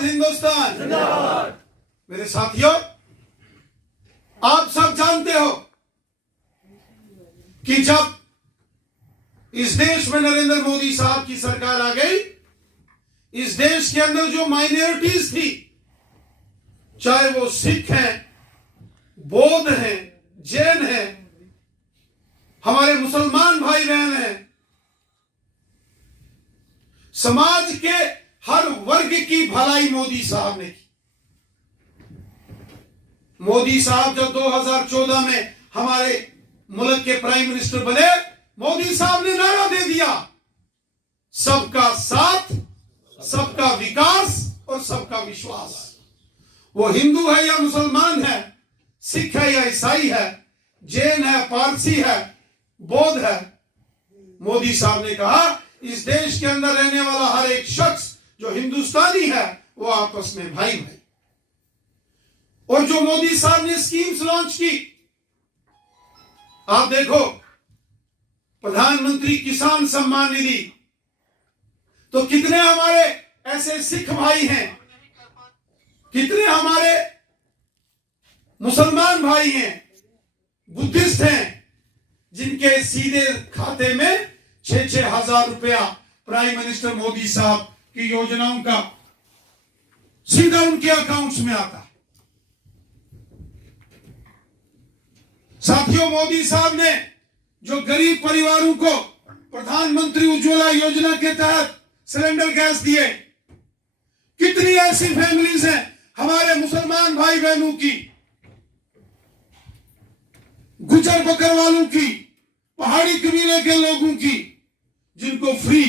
आजाद हिंदुस्तान जिंदाबाद। मेरे साथियों, आप सब जानते हो कि जब इस देश में नरेंद्र मोदी साहब की सरकार आ गई, इस देश के अंदर जो माइनॉरिटीज थी, चाहे वो सिख हैं, बौद्ध हैं, जैन हैं, हमारे मुसलमान भाई बहन हैं, समाज के हर वर्ग की भलाई मोदी साहब ने की। मोदी साहब जब 2014 में हमारे मुल्क के प्राइम मिनिस्टर बने, मोदी साहब ने नारा दे दिया, सबका साथ, सबका विकास और सबका विश्वास। वो हिंदू है या मुसलमान है, सिख है या ईसाई है, जैन है, पारसी है, बौद्ध है, मोदी साहब ने कहा इस देश के अंदर रहने वाला हर एक शख्स जो हिंदुस्तानी है वो आपस में भाई भाई। और जो मोदी साहब ने स्कीम्स लॉन्च की, आप देखो, प्रधानमंत्री किसान सम्मान निधि, तो कितने हमारे ऐसे सिख भाई हैं, कितने हमारे मुसलमान भाई हैं, बुद्धिस्ट हैं, जिनके सीधे खाते में 6-6 हजार रुपया प्राइम मिनिस्टर मोदी साहब की योजनाओं का सीधा उनके अकाउंट्स में आता है। साथियों, मोदी साहब ने जो गरीब परिवारों को प्रधानमंत्री उज्ज्वला योजना के तहत सिलेंडर गैस दिए, कितनी ऐसी फैमिलीज हैं हमारे मुसलमान भाई बहनों की, गुजर बकर वालों की, पहाड़ी कबीले के लोगों की, जिनको फ्री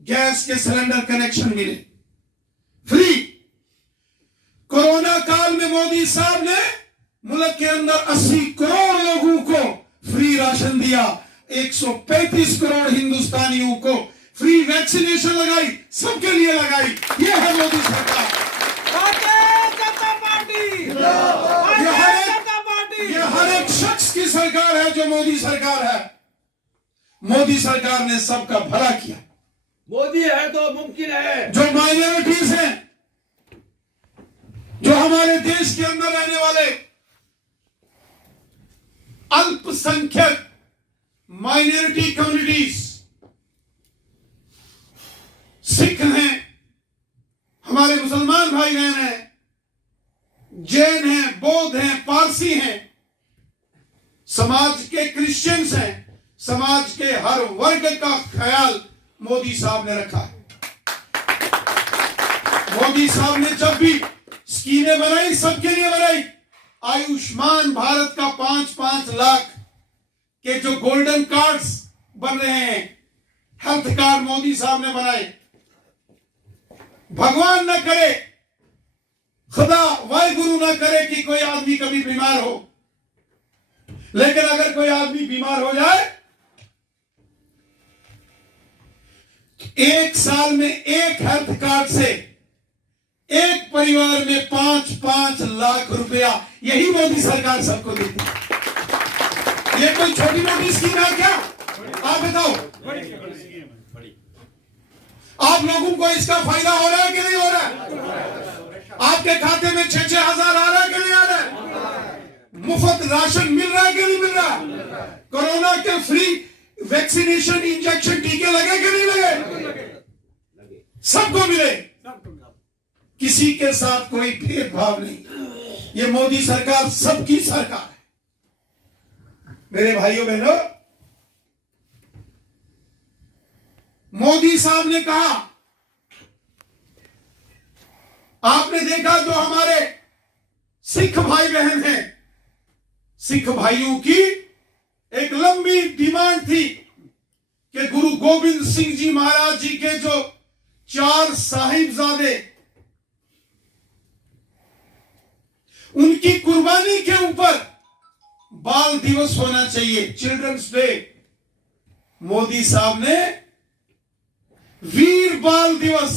गैस के सिलेंडर कनेक्शन मिले, फ्री। कोरोना काल में मोदी साहब ने मुल्क के अंदर 80 करोड़ लोगों को फ्री राशन दिया, 135 करोड़ हिंदुस्तानियों को फ्री वैक्सीनेशन लगाई, सबके लिए लगाई। ये है मोदी सरकार। ये हर एक शख्स की सरकार है जो मोदी सरकार है। मोदी सरकार ने सबका भला किया। मोदी है तो मुमकिन है। जो माइनॉरिटीज हैं, जो हमारे देश के अंदर रहने वाले अल्पसंख्यक माइनॉरिटी कम्युनिटीज, सिख हैं, हमारे मुसलमान भाई बहन हैं, जैन हैं, बौद्ध हैं, पारसी हैं, समाज के क्रिश्चियंस हैं, समाज के हर वर्ग का ख्याल मोदी साहब ने रखा है। मोदी साहब ने जब भी स्कीमें बनाई, सबके लिए बनाई। आयुष्मान भारत का 5-5 लाख के जो गोल्डन कार्ड्स बन रहे हैं, हेल्थ कार्ड मोदी साहब ने बनाए। भगवान न करे, खुदा वाहिगुरु न करे कि कोई आदमी कभी बीमार हो, लेकिन अगर कोई आदमी बीमार हो जाए, एक साल में एक हेल्थ कार्ड से एक परिवार में 5-5 लाख रुपया यही मोदी सरकार सबको देती है। ये कोई छोटी मोटी स्कीम है क्या? आप बताओ, आप लोगों को इसका फायदा हो रहा है कि नहीं हो रहा है? आपके खाते में 6-6 हजार आ रहा है कि नहीं आ रहा है? मुफ्त राशन मिल रहा है कि नहीं मिल रहा? कोरोना के फ्री वैक्सीनेशन, इंजेक्शन, टीके लगे कि नहीं लगे? सबको मिले, किसी के साथ कोई भेदभाव नहीं। ये मोदी सरकार सबकी सरकार है। मेरे भाइयों बहनों, मोदी साहब ने कहा, आपने देखा जो हमारे सिख भाई बहन हैं, सिख भाइयों की एक लंबी डिमांड थी कि गुरु गोविंद सिंह जी महाराज जी के जो 4 साहिबजादे, उनकी कुर्बानी के ऊपर बाल दिवस होना चाहिए, चिल्ड्रंस डे। मोदी साहब ने वीर बाल दिवस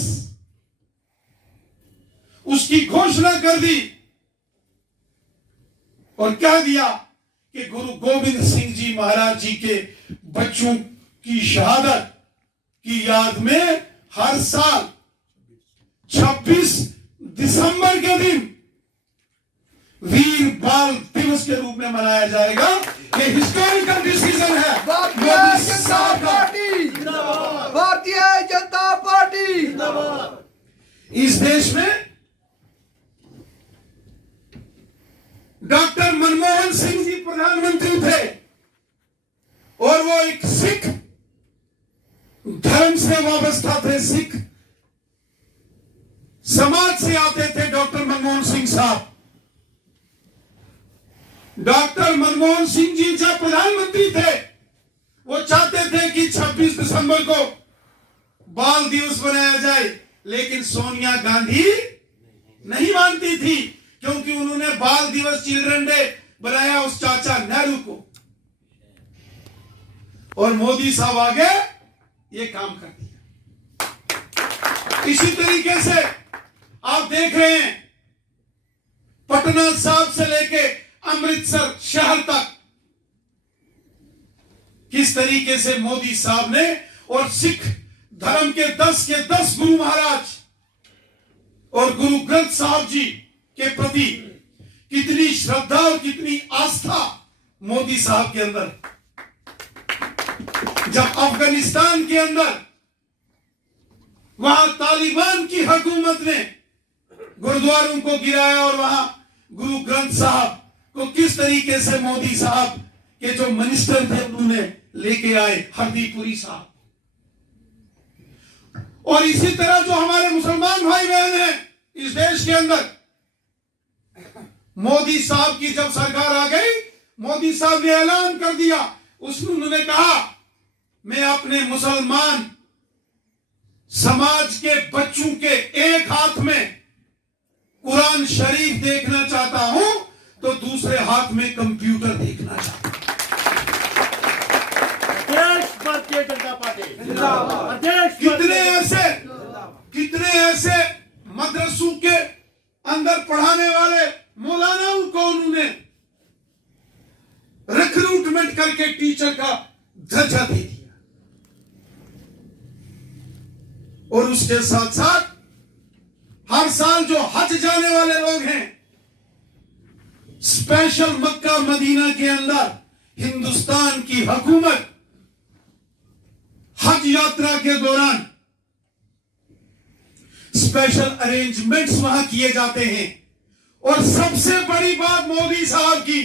उसकी घोषणा कर दी और कह दिया कि गुरु गोविंद सिंह जी महाराज जी के बच्चों की शहादत की याद में हर साल 26 बाल दिवस के रूप में मनाया जाएगा। ये हिस्टोरिकल डिसीजन है भारतीय मोदी जनता साहब का। Party Bharatiya Janata party. इस देश में डॉक्टर मनमोहन सिंह जी प्रधानमंत्री थे और वो एक सिख धर्म से वाबस्ता थे, सिख समाज से आते थे डॉक्टर मनमोहन सिंह साहब। डॉक्टर मनमोहन सिंह जी जब प्रधानमंत्री थे वो चाहते थे कि 26 दिसंबर को बाल दिवस मनाया जाए, लेकिन सोनिया गांधी नहीं मानती थी, क्योंकि उन्होंने बाल दिवस चिल्ड्रन डे बनाया उस चाचा नेहरू को, और मोदी साहब आगे ये काम कर दिया। इसी तरीके से आप देख रहे हैं पटना साहब से लेके अमृतसर शहर तक किस तरीके से मोदी साहब ने और सिख धर्म के 10 के 10 गुरु महाराज और गुरु ग्रंथ साहब जी के प्रति कितनी श्रद्धा और कितनी आस्था मोदी साहब के अंदर। जब अफगानिस्तान के अंदर वहां तालिबान की हुकूमत ने गुरुद्वारों को गिराया और वहां गुरु ग्रंथ साहब को किस तरीके से मोदी साहब के जो मिनिस्टर थे उन्होंने लेके आए, हरदीपुरी साहब। और इसी तरह जो हमारे मुसलमान भाई बहन हैं इस देश के अंदर, मोदी साहब की जब सरकार आ गई, मोदी साहब ने ऐलान कर दिया, उसमें उन्होंने कहा मैं अपने मुसलमान समाज के बच्चों के एक हाथ में कुरान शरीफ देखना चाहता हूं तो दूसरे हाथ में कंप्यूटर देखना चाहता हूं। भारतीय जनता पार्टी कितने ऐसे मदरसों के अंदर पढ़ाने वाले मौलानाओं को उन्होंने रिक्रूटमेंट करके टीचर का दर्जा दे दिया। और उसके साथ साथ हर साल जो हज जाने वाले लोग हैं, स्पेशल मक्का मदीना के अंदर हिंदुस्तान की हुकूमत हज यात्रा के दौरान स्पेशल अरेंजमेंट्स वहां किए जाते हैं। और सबसे बड़ी बात मोदी साहब की,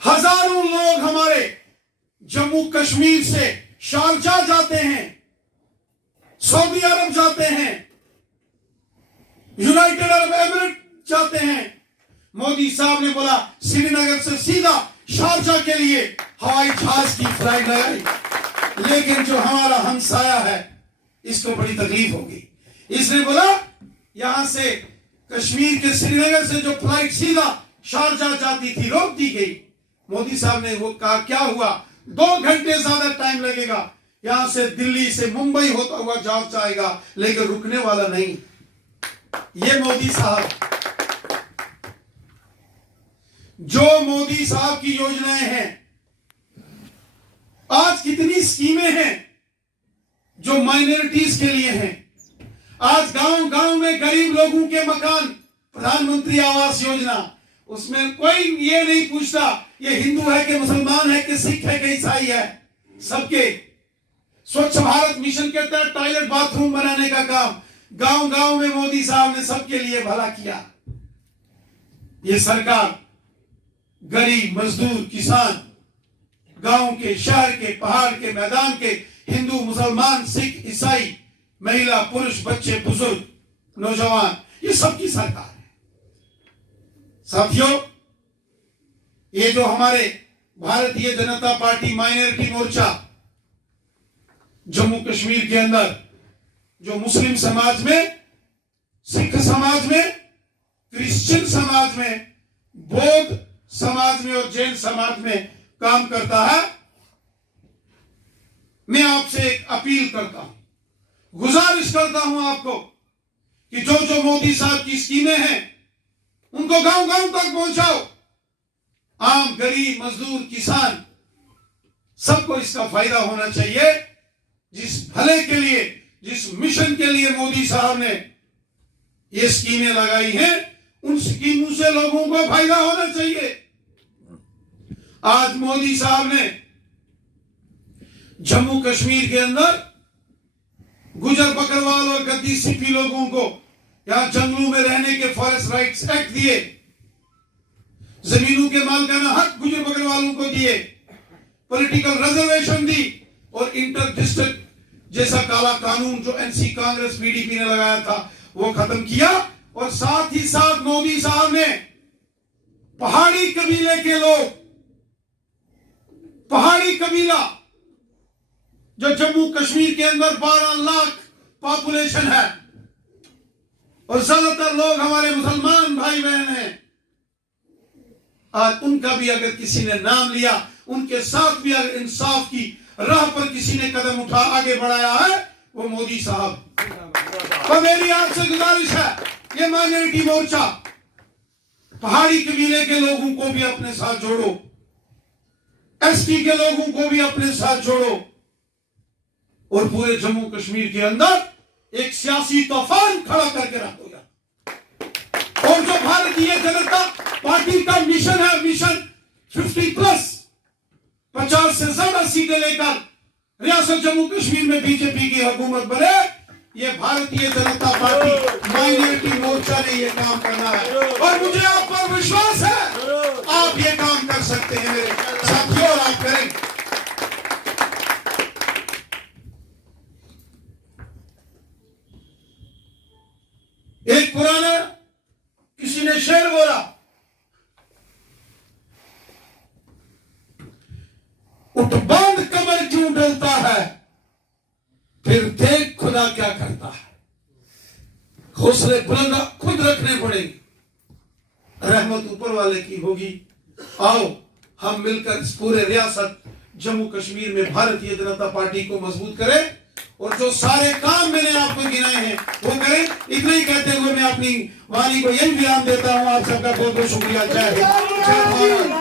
हजारों लोग हमारे जम्मू कश्मीर से शारजा जाते हैं, सऊदी अरब जाते हैं, यूनाइटेड अरब एमिरेट जाते हैं। मोदी साहब ने बोला श्रीनगर से सीधा शारजा के लिए हवाई जहाज की फ्लाइट लगाई, लेकिन जो हमारा हमसाया है इसको बड़ी तकलीफ होगी। इसने बोला यहां से कश्मीर के श्रीनगर से जो फ्लाइट सीधा शारजा जाती थी रोक दी गई। मोदी साहब ने वो कहा क्या हुआ, 2 घंटे ज्यादा टाइम लगेगा, यहां से दिल्ली से मुंबई होता हुआ जहाज जाएगा, लेकिन रुकने वाला नहीं। ये मोदी साहब, जो मोदी साहब की योजनाएं हैं, आज कितनी स्कीमें हैं जो माइनॉरिटीज के लिए हैं। आज गांव गांव में गरीब लोगों के मकान, प्रधानमंत्री आवास योजना, उसमें कोई ये नहीं पूछता ये हिंदू है कि मुसलमान है कि सिख है कि ईसाई है, सबके। स्वच्छ भारत मिशन के तहत टॉयलेट बाथरूम बनाने का काम गांव गांव में मोदी साहब ने सबके लिए भला किया। ये सरकार गरीब, मजदूर, किसान, गांव के, शहर के, पहाड़ के, मैदान के, हिंदू, मुसलमान, सिख, ईसाई, महिला, पुरुष, बच्चे, बुजुर्ग, नौजवान, ये सबकी सरकार है। साथियों, ये जो हमारे भारतीय जनता पार्टी माइनॉरिटी मोर्चा जम्मू कश्मीर के अंदर जो मुस्लिम समाज में, सिख समाज में, क्रिश्चियन समाज में, बौद्ध समाज में और जैन समाज में काम करता है, मैं आपसे एक अपील करता हूं, गुजारिश करता हूं आपको कि जो जो मोदी साहब की स्कीमें हैं उनको गांव गांव तक पहुंचाओ। आम, गरीब, मजदूर, किसान, सबको इसका फायदा होना चाहिए। जिस भले के लिए, जिस मिशन के लिए मोदी साहब ने ये स्कीमें लगाई हैं, उन स्कीमों से लोगों को फायदा होना चाहिए। आज मोदी साहब ने जम्मू कश्मीर के अंदर गुजर बकरवाल और गद्दी सिपी लोगों को यहां जंगलों में रहने के फॉरेस्ट राइट्स एक्ट दिए, जमीनों के मालिकाना हक गुजर बकरवालों को दिए, पॉलिटिकल रिजर्वेशन दी और इंटर डिस्ट्रिक्ट जैसा काला कानून जो एनसी कांग्रेस पीडीपी ने लगाया था वो खत्म किया। और साथ ही साथ मोदी साहब ने पहाड़ी कबीले के लोग, पहाड़ी कबीला जो जम्मू कश्मीर के अंदर 12 लाख पॉपुलेशन है और ज्यादातर लोग हमारे मुसलमान भाई बहन हैं, आज उनका भी अगर किसी ने नाम लिया, उनके साथ भी अगर इंसाफ की राह पर किसी ने कदम उठा आगे बढ़ाया है वो मोदी साहब। तो मेरी आपसे गुजारिश है, ये माइनॉरिटी मोर्चा पहाड़ी कबीले के लोगों को भी अपने साथ जोड़ो, एसटी के लोगों को भी अपने साथ जोड़ो और पूरे जम्मू कश्मीर के अंदर एक सियासी तूफान खड़ा करके रखो यार। और जो भारतीय जनता पार्टी का मिशन है, मिशन 50+ 50 से ज्यादा सीटें लेकर रियासत जम्मू कश्मीर में बीजेपी की हुकूमत बने, ये भारतीय जनता पार्टी माइनॉरिटी मोर्चा ने ये काम करना है और मुझे आप पर विश्वास है, आप ये काम कर सकते हैं मेरे साथियों, और आप करेंगे। एक पुराना किसी ने शेर बोला, उठ बांध कमर क्यों डलता है, फिर देख खुदा क्या करता है। हौसले बुलंद खुद रखने पड़ेंगे, रहमत ऊपर वाले की होगी। आओ हम मिलकर इस पूरे रियासत जम्मू कश्मीर में भारतीय जनता पार्टी को मजबूत करें और जो सारे काम मैंने आपको गिनाए हैं वो करें। इतना ही कहते हुए मैं अपनी वाणी को यही विराम देता हूं। आप सबका बहुत बहुत शुक्रिया। जय हिंद, जय भारत।